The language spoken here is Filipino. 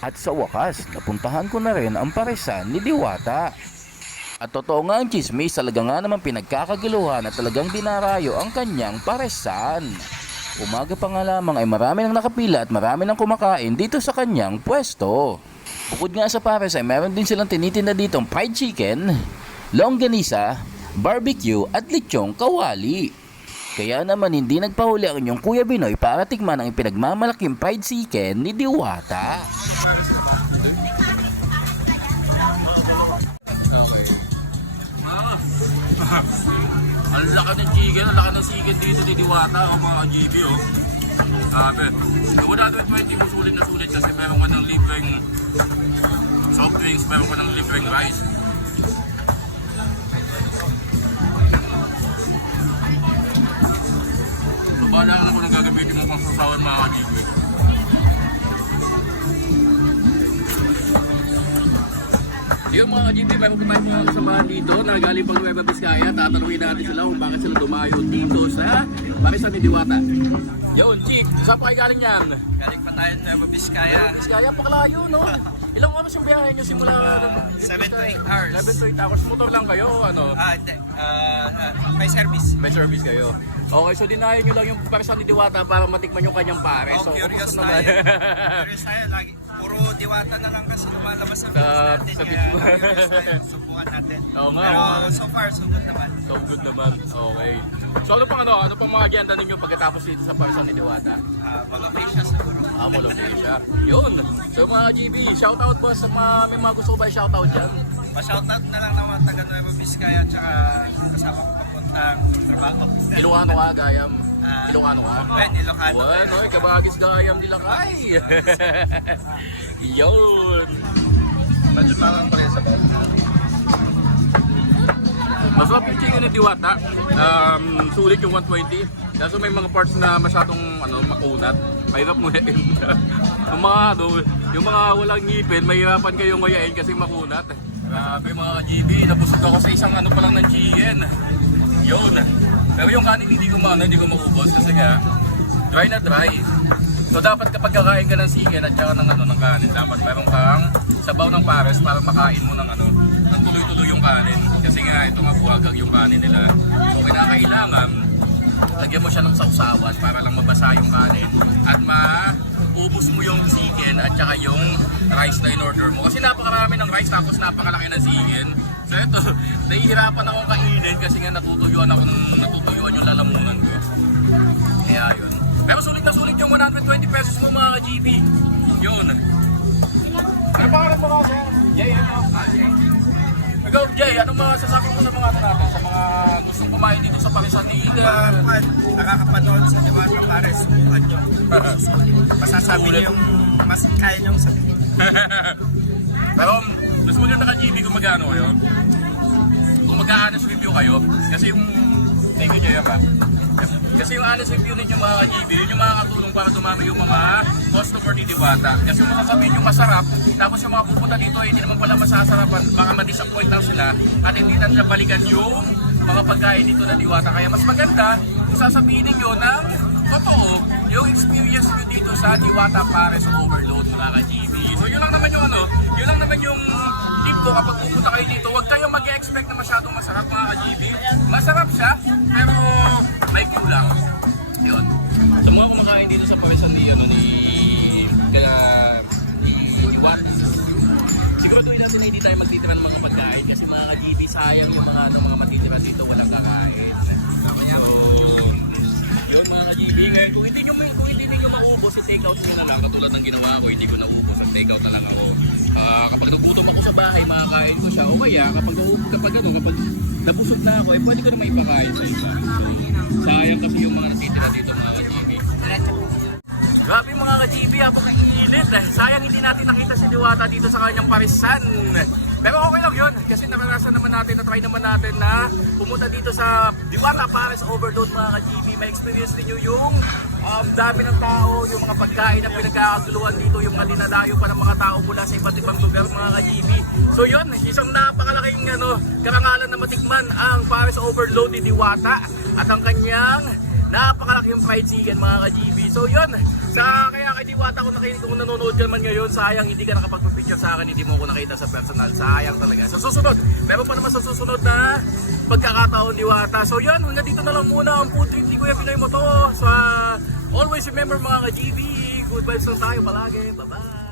At sa wakas, napuntahan ko na rin ang paresan ni Diwata. At totoo nga ang chismis, talaga nga naman pinagkakaguluhan at talagang dinarayo ang kanyang paresan. Umaga pa nga lamang ay marami nang nakapila at marami nang kumakain dito sa kanyang pwesto. Bukod nga sa pares ay meron din silang tinitinda ditong fried chicken, longganisa, barbecue at lechong kawali. Kaya naman hindi nagpahuli ang inyong Kuya Binoy para tikman ang ipinagmamalaking fried chicken ni Diwata. Ang laki ng chicken, ang laki ng chicken dito ni Diwata o mga GB oh. Sabi, yung 120 mo sulit na sulit kasi meron ka ng libreng soft drinks, meron ka ng libreng rice. So bahala ka na kung gagamitin mo pang sasawan mga GB. Yung mga GP, meron po tayo mga kasamahan dito na galing pang Nueva Vizcaya. Tatanungin natin sila kung bakit sila dumayo dito sa Paresan ni Diwata. Yun, Chick, saan pa kayo galing yan? Galing pa tayo ng Nueva Vizcaya. Vizcaya, pakalayo, no? Ilang oras yung biyahe nyo simula? 7 to 8 hours. 7 to 8 hours. Motor lang kayo, ano? Hindi. May service. May service kayo. Okay, so dinahin nyo lang yung Paresan ni Diwata para matikman yung kanyang pare. Oh, So, curious kumusta tayo. naman? Curious tayo. Lagi. Puro Diwata na lang kasi lumalabas sa Sa- videos natin. sa Kaya video. curious tayo. Subukan natin. Oo nga, Pero oo nga. so far, so good naman. So good naman. Okay. So ano pang mga agenda ninyo pagkatapos dito sa Paresan ni Diwata? Malopecia siguro. Amo lang din siya. Yun. So mga GB, shoutout po sa mga may mga gusto ba shoutout dyan? Pa-shoutout na lang ng mga taga Nueva Vizcaya tsaka kasama ko papuntang trabaho. Ilocano ka, Gayam. Ilocano ka? Well, Ilocano. Bueno, kabagis Gayam nila kay. Yun. Medyo parang presa ba? Masarap yung chicken ni Diwata. Sulit yung 120. Kaso may mga parts na masyadong makunat. Mahirap nguyain. Yung mga walang ngipin, mahirapan kayong nguyain kasi makunat. Grabe mga GB, nabusog ako sa isang pa lang ng chicken. Yun. Pero yung kanin hindi ko maubos kasi nga dry na dry. So dapat kapag kakain ka ng chicken at saka ng kanin, dapat meron kang sabaw ng pares para makain mo ng tuloy-tuloy yung kanin. Kasi nga ito nga buwagag yung kanin nila. So kinakailangan lagyan mo siya ng sausawan para lang mabasa yung kanin at maubos mo yung chicken at saka yung rice na in-order mo. Kasi napakarami ng rice tapos napakalaki ng chicken. So ito, nahihirapan akong kainin kasi nga natutuyuan yung lalamunan ko. Kaya yun. Pero sulit na sulit yung 120 pesos mo mga GB. Yun. Ano pa rin mga sir? Jay, ano? Ikaw, Jay, anong masasabi mo sa mga natin? Sa mga gustong kumain dito sa Paresan ni Nakakapanood sa Diwata Pares, subukan nyo. Masasabi nyo yung mas kaya nyo sabihin. Pero mas maganda ka GB kung mag-ano kayo. Kung mag-honest review kayo. Kasi yung thank you Jay ba? Kasi yung honest review ninyo mga GB, yun yung makakatulong para dumami yung mga customer ni Diwata. Kasi yung masasabihin yung masarap, tapos yung mga pupunta dito hindi naman pala masasarapan, baka ma-disappoint lang sila at hindi na nila balikan yung mga pagkain dito na Diwata. Kaya mas maganda kung sasabihin ninyo ng totoo yung experience nyo dito sa Diwata Pares Overload mga GB. So yun lang naman yung tip ko kapag pupunta kayo dito, huwag kayong mag-expect na masyadong masarap mga GB. Masarap siya, pero may kulang. Yun. Sa mga kumakain dito sa Paresan ni Diwata, siguraduhin natin na hindi tayo magtitira ng mga pagkain kasi mga GB sayang yung mga matitira dito walang kakain. So, yun mga ka-GB, ngayon kung hindi nyo maubos, i-take out nyo na lang katulad ng ginawa ko, hindi ko naubos, take out na lang ako. Kapag nagutom ako sa bahay, makakain ko siya. O kaya, kapag nabusog na ako, pwede ko na maipakain sa iba. So, sayang kasi yung mga natitira dito mga ka-GB. Grabe mga ka-GB, napakainit. Sayang hindi natin nakita si Diwata dito sa kanyang Paresan. Pero okay lang yun, kasi naranasan naman natin, na-try naman natin na pumunta dito sa Diwata Pares Overload mga ka-GB. May experience ninyo yung dami ng tao, yung mga pagkain na pinagkakaguluhan dito, yung malinadayo pa ng mga tao mula sa iba't ibang lugar mga ka-GB. So yun, isang napakalaking karangalan na matikman ang Pares Overload ni Diwata at ang kanyang napakalaking fried chicken mga ka-GB. So yun, kaya kay Diwata kung nanonood ka man ngayon, sayang hindi ka nakapagpapicture sa akin, hindi mo ako nakita sa personal. Sayang talaga. Sa susunod, meron pa naman sa susunod na pagkakataon, Diwata. So yun, hanggang dito na lang muna ang food trip ni Kuya Pinoy Moto. So always remember mga ka-GB, good vibes lang tayo palagi. Bye-bye!